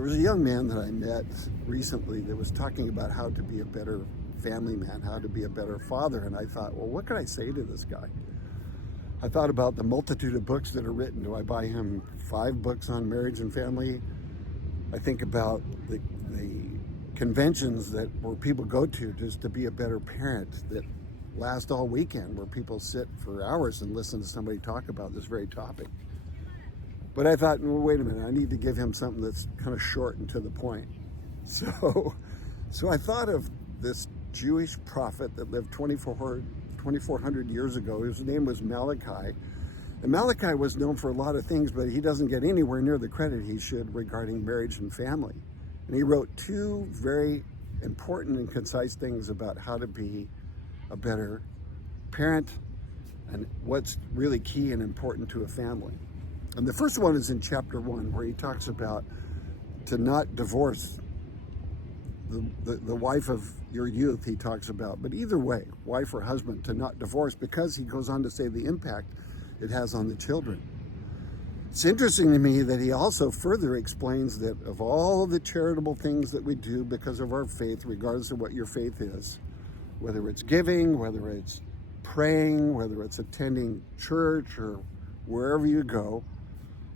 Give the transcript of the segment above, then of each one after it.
There was a young man that I met recently that was talking about how to be a better family man, how to be a better father. And I thought, well, what could I say to this guy? I thought about the multitude of books that are written. Do I buy him 5 books on marriage and family? I think about the conventions where people go to just to be a better parent that last all weekend, where people sit for hours and listen to somebody talk about this very topic. But I thought, well, wait a minute, I need to give him something that's kind of short and to the point. So I thought of this Jewish prophet that lived 2,400 years ago. His name was Malachi. And Malachi was known for a lot of things, but he doesn't get anywhere near the credit he should regarding marriage and family. And he wrote 2 very important and concise things about how to be a better parent and what's really key and important to a family. And the first one is in chapter 1, where he talks about to not divorce the wife of your youth, he talks about. But either way, wife or husband, to not divorce, because he goes on to say the impact it has on the children. It's interesting to me that he also further explains that of all the charitable things that we do because of our faith, regardless of what your faith is, whether it's giving, whether it's praying, whether it's attending church or wherever you go,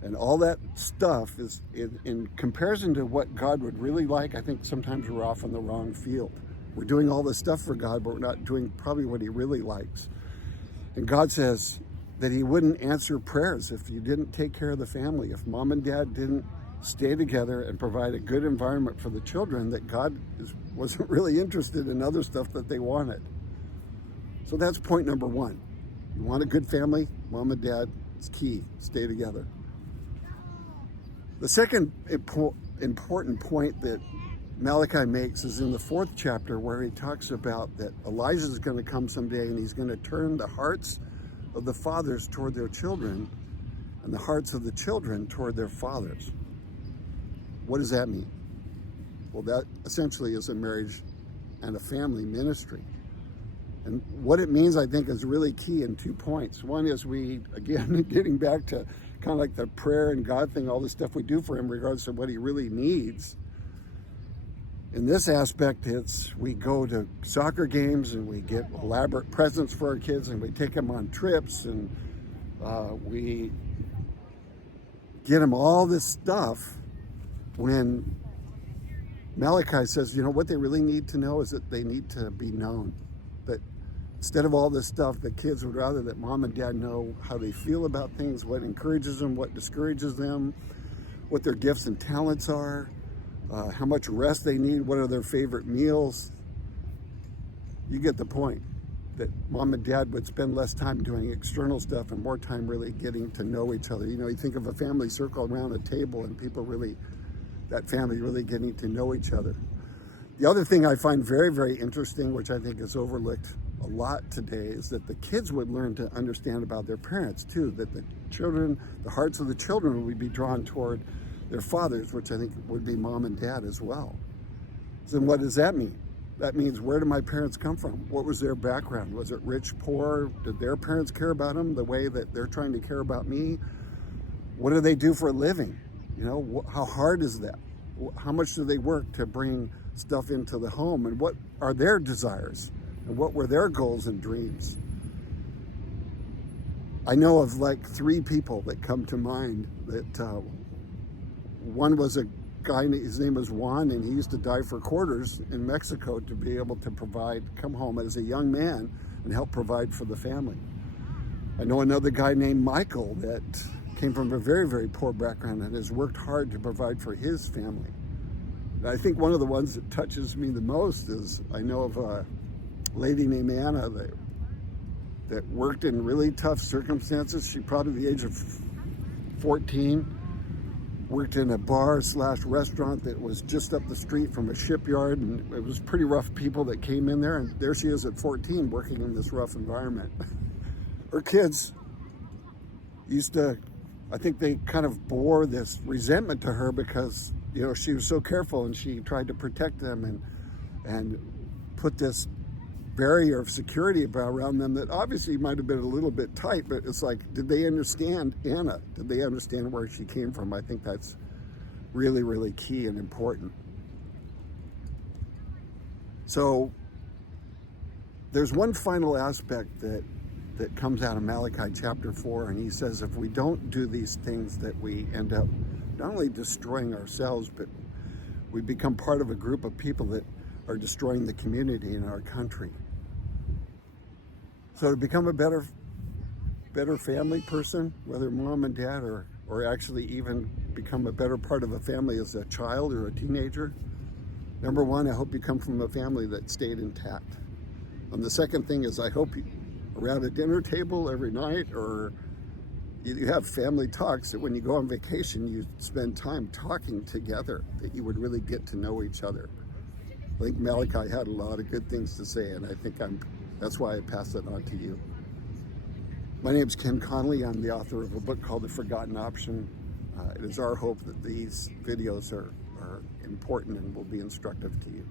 and all that stuff is in comparison to what God would really like. I think sometimes we're off on the wrong field. We're doing all this stuff for God, but we're not doing probably what he really likes. And God says that he wouldn't answer prayers if you didn't take care of the family. If mom and dad didn't stay together and provide a good environment for the children, that God wasn't really interested in other stuff that they wanted. So that's point number 1. You want a good family? Mom and dad, it's key. Stay together. The second important point that Malachi makes is in the 4th chapter, where he talks about that Elijah is going to come someday and he's going to turn the hearts of the fathers toward their children and the hearts of the children toward their fathers. What does that mean? Well, that essentially is a marriage and a family ministry. And what it means, I think, is really key in 2 points. One is getting back to kind of like the prayer and God thing, all the stuff we do for him regardless of what he really needs. In this aspect, we go to soccer games and we get elaborate presents for our kids and we take them on trips and we get them all this stuff, when Malachi says, what they really need to know is that they need to be known. That instead of all this stuff, the kids would rather that mom and dad know how they feel about things, what encourages them, what discourages them, what their gifts and talents are, how much rest they need, what are their favorite meals. You get the point, that mom and dad would spend less time doing external stuff and more time really getting to know each other. You think of a family circle around a table and that family really getting to know each other. The other thing I find very, very interesting, which I think is overlooked a lot today, is that the kids would learn to understand about their parents too, that the hearts of the children would be drawn toward their fathers, which I think would be mom and dad as well. So then what does that mean? That means, where do my parents come from? What was their background? Was it rich, poor? Did their parents care about them the way that they're trying to care about me? What do they do for a living? How hard is that? How much do they work to bring stuff into the home? And what are their desires? And what were their goals and dreams? I know of 3 people that come to mind. That one was a guy, his name was Juan, and he used to die for quarters in Mexico to be able to come home as a young man and help provide for the family. I know another guy named Michael that came from a very, very poor background and has worked hard to provide for his family. And I think one of the ones that touches me the most is, I know of a lady named Anna that worked in really tough circumstances. She probably the age of 14, worked in a bar/restaurant that was just up the street from a shipyard, and it was pretty rough people that came in there, and there she is at 14 working in this rough environment. Her kids I think they kind of bore this resentment to her because, she was so careful and she tried to protect them and put this barrier of security around them that obviously might have been a little bit tight, but it's like, did they understand Anna? Did they understand where she came from? I think that's really, really key and important. So there's one final aspect that comes out of Malachi chapter 4, and he says if we don't do these things, that we end up not only destroying ourselves, but we become part of a group of people that are destroying the community in our country. So to become a better family person, whether mom and dad, or actually even become a better part of a family as a child or a teenager, number one, I hope you come from a family that stayed intact. And the second thing is I hope you, around a dinner table every night, or you have family talks, that when you go on vacation, you spend time talking together, that you would really get to know each other. I think Malachi had a lot of good things to say, and I think that's why I pass it on to you. My name is Ken Connolly. I'm the author of a book called The Forgotten Option. It is our hope that these videos are important and will be instructive to you.